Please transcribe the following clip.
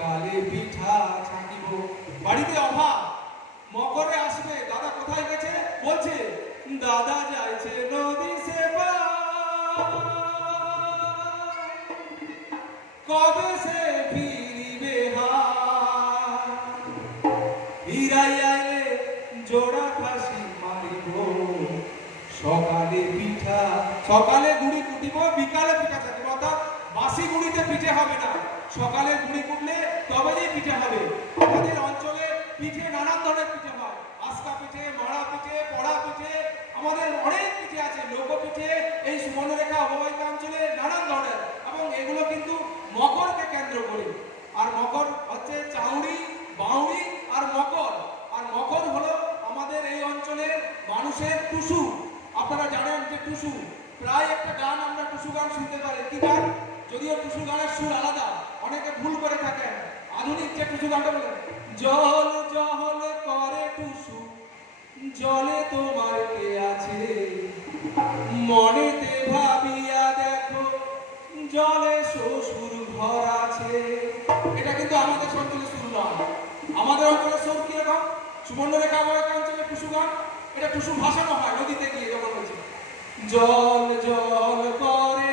বিকালে পিঠা ছাকিব। বাড়িতে অভাব, মকরে আসবে, দাদা কোথায় গেছে? বলছে দাদা যাইছে নদী সেবা, কবে সে ফিরিবে হিরাই আইলে জোড়া খাসি মারিব। সকালে পিঠা, সকালে গুড়ি কুটিব, বিকালে পিঠা ছাকিব। অর্থাৎ বাসি গুড়িতে পিঠে হবে না, সকালে গুড়ি কুটলে তবেই পিঠে হবে। আমাদের অঞ্চলে পিঠে নানান ধরনের পিঠে হয়, আস্কা পিঠে, মাড়া পিঠে, পড়া পিঠে, আমাদের অনেক পিঠে আছে, লোক পিঠে এই সুবর্ণরেখা অববাহিকা অঞ্চলে নানান ধরনের, এবং এগুলো কিন্তু মকরকে কেন্দ্র করে। আর মকর হচ্ছে চাউড়ি, বাউড়ি আর মকর। আর মকর হলো আমাদের এই অঞ্চলের মানুষের টুসু। আপনারা জানেন যে টুসু প্রায় একটা গান, আমরা টুসু গান শুনতে পারি। কি গান? যদিও টুসু গানের সুর আলাদা, অনেকে ভুল করে থাকেন। আধুনিক যে টুসু গানটা বলে, জল জল করে টুসু, জলে তোমার কে আছে, মনেতে ভাবিয়া দেখো, জলে শ্বশুর ঘর আছে। এটা কিন্তু আমাদের অঞ্চলে সুর নয়। আমাদের অঞ্চলে সুর কিরকম? সুবর্ণরেখা অববাহিকা অঞ্চলে টুসু গান, এটা টুসু ভাসানো হয় নদীতে গিয়ে, যখন বলছে জল জল করে